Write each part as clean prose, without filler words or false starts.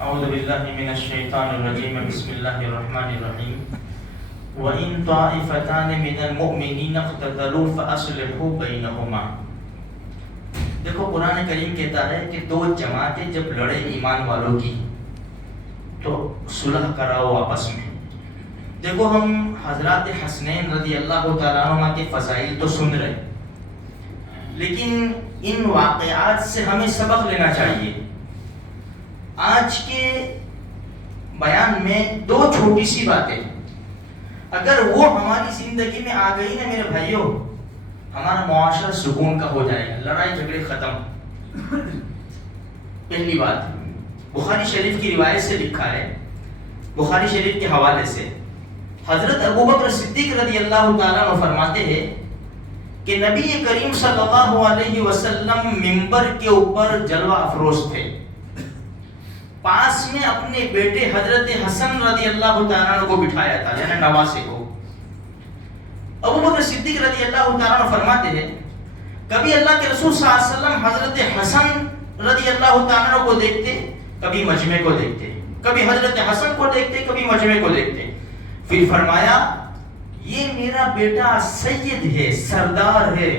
اعوذ باللہ من الشیطان الرجیم بسم اللہ الرحمن الرحیم وَإِن طَائِفَتَانِ مِنَ الْمُؤْمِنِينَ اقْتَتَلُوا فَأَصْلِحُوا بَيْنَهُمَا۔ دیکھو قرآن کریم کہتا ہے کہ دو جماعتیں جب لڑے ایمان والوں کی تو صلح کراؤ آپس میں۔ دیکھو ہم حضرات حسنین رضی اللہ تعالیٰ عنہ کے فضائل تو سن رہے، لیکن ان واقعات سے ہمیں سبق لینا چاہیے۔ آج کے بیان میں دو چھوٹی سی باتیں اگر وہ ہماری زندگی میں آ گئی نا میرے بھائیوں، ہمارا معاشرہ سکون کا ہو جائے گا، لڑائی جھگڑے ختم۔ پہلی بات، بخاری شریف کی روایت سے لکھا ہے، بخاری شریف کے حوالے سے حضرت ابوبکر صدیق رضی اللہ تعالیٰ عنہ فرماتے ہیں کہ نبی کریم صلی اللہ علیہ وسلم منبر کے اوپر جلوہ افروز تھے، پاس میں اپنے بیٹے حضرت حسن رضی اللہ تعالیٰ عنہ کو بٹھایا تھا، یعنی نواسے کو۔ ابوبکر صدیق رضی اللہ تعالیٰ عنہ فرماتے ہیں کبھی اللہ کے رسول صلی اللہ علیہ وسلم حضرت حسن رضی اللہ تعالیٰ عنہ کو دیکھتے، کبھی مجمع کو دیکھتے، کبھی حضرت حسن کو دیکھتے، کبھی مجمع کو دیکھتے۔ پھر فرمایا یہ میرا بیٹا سید ہے، سردار ہے،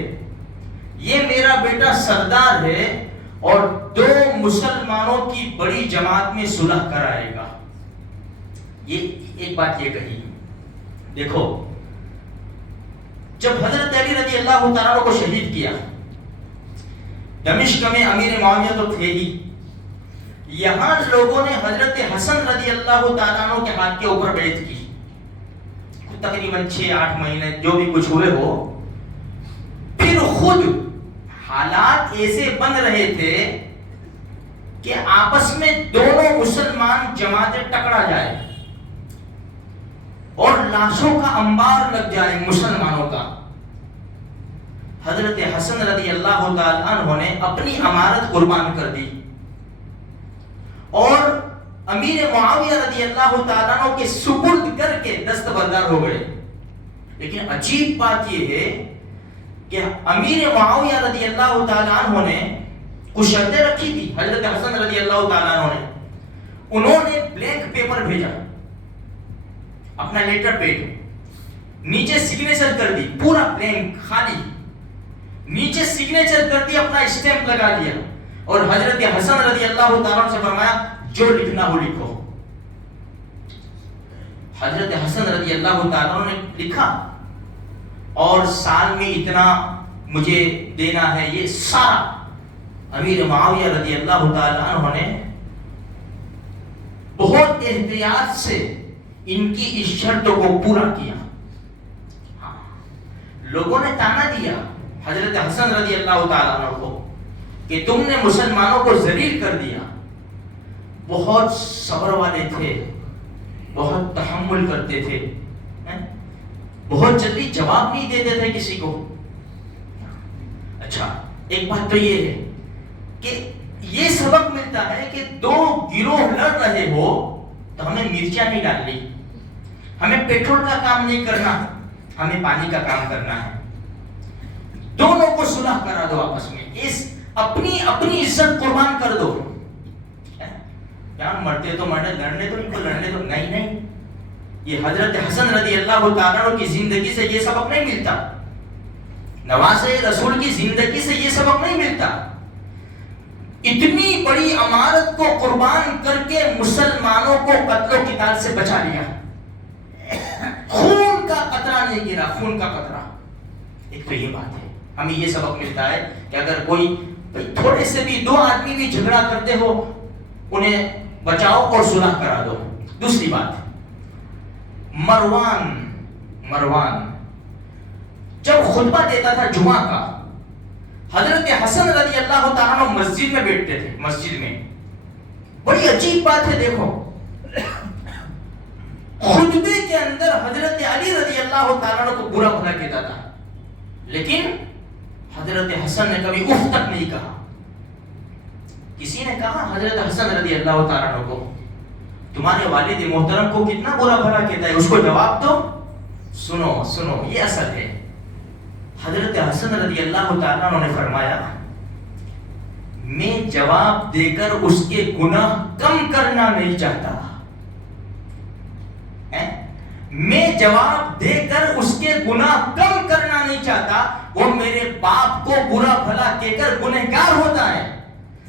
یہ میرا بیٹا سردار ہے اور دو مسلمانوں کی بڑی جماعت میں صلح کرائے گا۔ یہ ایک بات یہ کہی۔ دیکھو جب حضرت علی رضی اللہ تعالیٰ عنہ کو شہید کیا، دمشق میں امیر معاویہ تو تھے ہی، یہاں لوگوں نے حضرت حسن رضی اللہ تعالیٰ عنہ کے ہاتھ کے اوپر بیعت کی، تقریباً 6-8 مہینے جو بھی کچھ ہوئے ہو۔ پھر خود حالات ایسے بن رہے تھے کہ آپس میں دونوں مسلمان جماعتیں ٹکرا جائے اور لاشوں کا انبار لگ جائے مسلمانوں کا۔ حضرت حسن رضی اللہ تعالیٰ عنہ نے اپنی امارت قربان کر دی اور امیر معاویہ رضی اللہ تعالیٰ عنہ کے سپرد کر کے دستبردار ہو گئے۔ لیکن عجیب بات یہ ہے کہ امیر معاویہ رضی اللہ تعالیٰ عنہ نے کچھ شرطیں رکھی تھی حضرت حسن رضی اللہ تعالیٰ عنہ نے۔ انہوں نے بلینک پیپر بھیجا، اپنا لیٹر پیڈ، نیچے سگنیچر کر دی، پورا بلینک خالی، نیچے سگنیچر کر دی، اپنا اسٹیمپ لگا دیا اور حضرت حسن رضی اللہ تعالیٰ عنہ سے فرمایا جو لکھنا ہو لکھو۔ حضرت حسن رضی اللہ تعالیٰ عنہ نے لکھا اور سال میں اتنا مجھے دینا ہے، یہ سارا امیر معاویہ رضی اللہ تعالیٰ عنہ نے بہت احتیاط سے ان کی اس شرطوں کو پورا کیا۔ لوگوں نے تانا دیا حضرت حسن رضی اللہ تعالیٰ عنہ کو کہ تم نے مسلمانوں کو ذلیل کر دیا۔ بہت صبر والے تھے، بہت تحمل کرتے تھے، بہت جلدی جواب نہیں دیتے تھے کسی کو۔ اچھا ایک بات تو یہ ہے کہ یہ سبق ملتا ہے کہ دو گروہ لڑ رہے ہو تو ہمیں مرچیاں نہیں ڈالنی، ہمیں پیٹرول کا کام نہیں کرنا، ہمیں پانی کا کام کرنا ہے۔ دونوں کو صلح کرا دو آپس میں، اس اپنی عزت قربان کر دو۔ کیا مرتے تو مرنے، لڑنے تو ان کو لڑنے تو نہیں۔ یہ حضرت حسن رضی اللہ تعالیٰ عنہ کی زندگی سے یہ سبق نہیں ملتا، نواسے رسول کی زندگی سے یہ سبق نہیں ملتا۔ اتنی بڑی امارت کو قربان کر کے مسلمانوں کو قتل و قتال سے بچا لیا، خون کا قطرہ نہیں گرا، خون کا قطرہ۔ ایک تو یہ بات ہے، ہمیں یہ سبق ملتا ہے کہ اگر کوئی تھوڑے سے بھی دو آدمی بھی جھگڑا کرتے ہو انہیں بچاؤ اور صلح کرا دو۔ دوسری بات، مروان جب خطبہ دیتا تھا جمعہ کا، حضرت حسن رضی اللہ تعالیٰ عنہ مسجد میں بیٹھتے تھے، مسجد میں۔ بڑی عجیب بات ہے، دیکھو خطبے کے اندر حضرت علی رضی اللہ تعالیٰ عنہ کو برا بھلا کہتا تھا، لیکن حضرت حسن نے کبھی اف تک نہیں کہا۔ کسی نے کہا حضرت حسن رضی اللہ تعالیٰ عنہ کو تمہارے والد محترم کو کتنا برا بھلا کہتا ہے، اس کو جواب دو۔ سنو یہ اصل ہے۔ حضرت حسن رضی اللہ تعالیٰ عنہ نے فرمایا میں جواب دے کر اس کے گناہ کم کرنا نہیں چاہتا. میں جواب دے کر اس کے گناہ کم کرنا نہیں چاہتا. وہ میرے باپ کو برا بھلا کہہ کر گنہگار ہوتا ہے.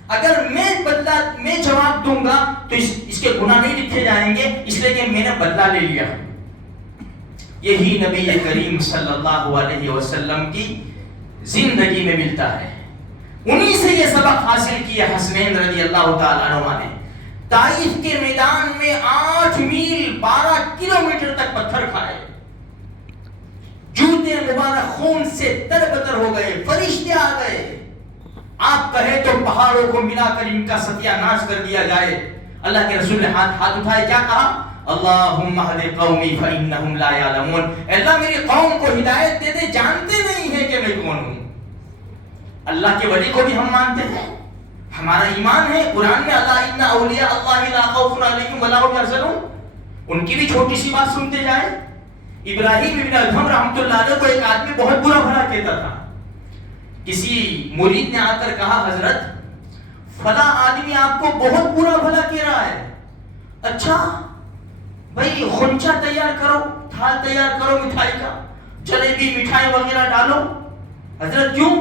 اگر میں جواب دوں گا تو اس کے گناہ نہیں لکھے جائیں گے، اس لیے کہ میں نے بدلہ لے لیا. یہی نبی کریم صلی اللہ علیہ وسلم کی زندگی میں ملتا ہے. انہی سے یہ سبق حاصل کیا حسنین رضی اللہ تعالیٰ عنہ نے. طائف کے میدان میں 8 میل 12 کلومیٹر تک پتھر کھائے، جوتے مبارک خون سے تربتر ہو گئے، فرشتے آ گئے. آپ کہے تو پہاڑوں کو ملا کر ان کا ستیہ ناش کر دیا جائے. اللہ کے رسول نے ہاتھ اٹھائے، کیا کہا؟ اللہم اہد قومی فإنہم لا یعلمون. اللہ میری قوم کو ہدایت دے دے، جانتے نہیں ہیں کہ میں کون ہوں. اللہ کے ولی کو بھی ہم مانتے ہیں، ہمارا ایمان ہے. قرآن میں اللہ ان اولیاء اللہ لا خوف علیہم ولا هم یحزنون، ان کی بھی چھوٹی سی بات سنتے جائے. ابراہیم ابن ادھم رحمۃ اللہ علیہ کو ایک آدمی بہت برا بھلا کہتا تھا. کسی مرید نے آ کر کہا، حضرت فلاں آدمی آپ کو بہت برا بھلا کہہ رہا ہے. اچھا بھائی خنچہ تیار کرو، تھال تیار کرو مٹھائی کا، جلیبی مٹھائی وغیرہ ڈالو. حضرت کیوں؟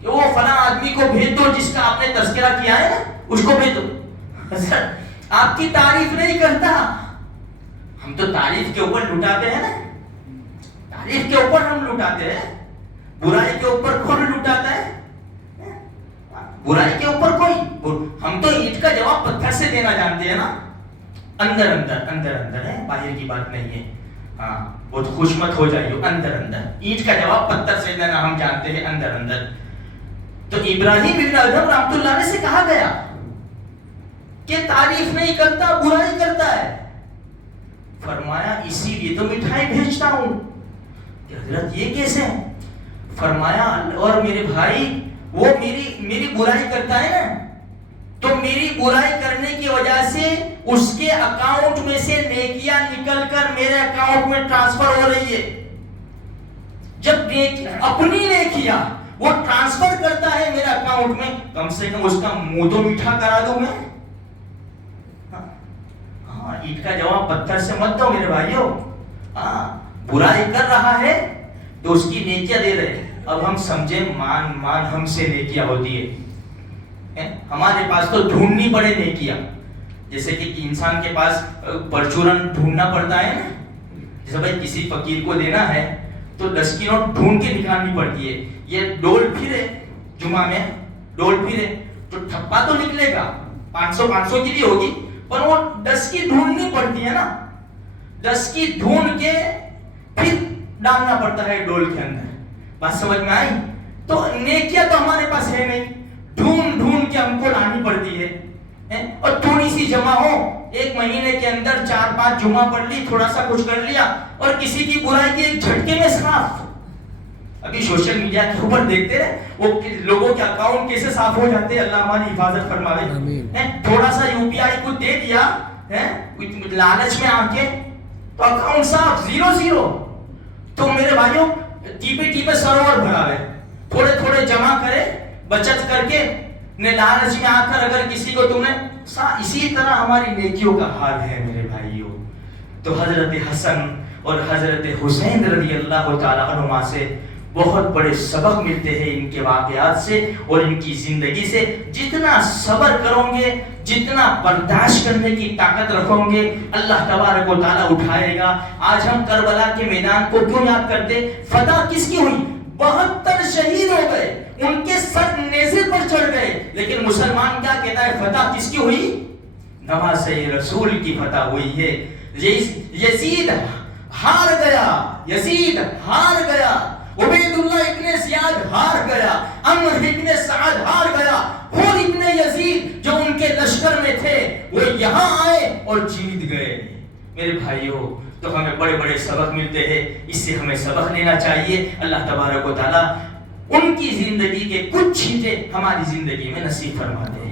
کہ وہ فلاں آدمی کو بھیج دو جس کا آپ نے تذکرہ کیا ہے نا، اس کو بھیج دو. حضرت آپ کی تعریف نہیں کرتا. ہم تو تعریف کے اوپر لٹاتے ہیں نا، تعریف کے اوپر ہم لٹاتے ہیں. برائی کے اوپر کون لٹاتا ہے؟ برائی کے اوپر کوئی. ہم تو اینٹ کا جواب پتھر سے دینا جانتے ہیں نا. اندر اندر ہے، باہر کی بات نہیں ہے. ہاں بہت خوش مت ہو جائیے. اندر اینٹ کا جواب پتھر سے دینا ہم جانتے ہیں، اندر. تو ابراہیم ابن ادھم رحمۃ اللہ علیہ سے کہا گیا کہ تعریف نہیں کرتا، برائی کرتا ہے. فرمایا اسی لیے تو مٹھائی بھیجتا ہوں. کہ حضرت یہ کیسے ہیں؟ فرمایا اور میرے بھائی وہ میری برائی کرتا ہے نا، تو میری برائی کرنے کی وجہ سے اس کے اکاؤنٹ میں سے نیکیاں نکل کر میرے اکاؤنٹ میں ٹرانسفر ہو رہی ہے. جب اپنی نیکیاں وہ ٹرانسفر کرتا ہے میرے اکاؤنٹ میں، کم سے کم اس کا منہ تو میٹھا کرا دوں میں. ہاں اینٹ کا جواب پتھر سے مت دو میرے بھائیوں. برائی کر رہا ہے تو اس کی نیکیاں دے رہے. اب ہم سمجھے مان ہم سے نیکیاں ہوتی ہے. ہمارے پاس تو ڈھونڈنی پڑے نیکیاں. جیسے کہ انسان کے پاس پرچورن ڈھونڈنا پڑتا ہے نا. جیسے بھائی کسی فقیر کو دینا ہے تو 10 کی نوٹ ڈھونڈ کے نکالنی پڑتی ہے. یہ ڈول پھرے جمعہ میں، ڈول پھرے تو ٹھپا تو نکلے گا، 500 کی بھی ہوگی، پر وہ 10 کی ڈھونڈنی پڑتی ہے نا. 10 کی ڈھونڈ کے پھر ڈالنا پڑتا ہے ڈول کے اندر. بات سمجھ میں آئی؟ تو نیکیاں تو ہمارے پاس ہے نہیں، ڈھونڈ کے ہم کو لانی پڑتی ہے. اور تھوڑی سی جمع ہو، ایک مہینے کے اندر 4-5 جمعہ پڑھ لی، تھوڑا سا کچھ کر لیا، اور کسی کی برائی کی ایک جھٹکے میں صاف. ابھی سوشل میڈیا کے اوپر دیکھتے ہیں وہ لوگوں کے اکاؤنٹ کیسے صاف ہو جاتے ہیں. اللہ ہماری حفاظت فرمائے. تھوڑا سا UPI کو دے دیا لالچ میں آ کے تو اکاؤنٹ صاف، 0. تو میرے بھائیوں ٹیپے سروور بھرا ہے، تھوڑے جمع کرے بچت کر کے نے لالچ میں آ کر اگر کسی کو تم نے. اسی طرح ہماری نیکیوں کا حال ہے میرے بھائیوں. تو حضرت حسن اور حضرت حسین رضی اللہ تعالیٰ عنہما سے بہت بڑے سبق ملتے ہیں ان کے واقعات سے اور ان کی زندگی سے. جتنا صبر کرو گے، جتنا برداشت کرنے کی طاقت رکھو گے، اللہ تبارک و تعالیٰ اٹھائے گا. آج ہم کربلا کے میدان کو کیوں یاد کرتے؟ فتح کس کی ہوئی؟ 72 شہید ہو گئے، ان کے سر نیزے پر چڑھ گئے. لیکن مسلمان کیا کہتا ہے؟ فتح کس کی ہوئی؟ نواسۂ رسول کی فتح ہوئی ہے. یزید ہار گیا، عبید اللہ ابن زیاد ہار گیا، عمرو ابن سعد ہار گیا، خون ابن یزید جو ان کے لشکر میں تھے وہ یہاں آئے اور جیت گئے. میرے بھائیوں تو ہمیں بڑے بڑے سبق ملتے ہیں، اس سے ہمیں سبق لینا چاہیے. اللہ تبارک و تعالیٰ ان کی زندگی کے کچھ چیزیں ہماری زندگی میں نصیب فرما دے.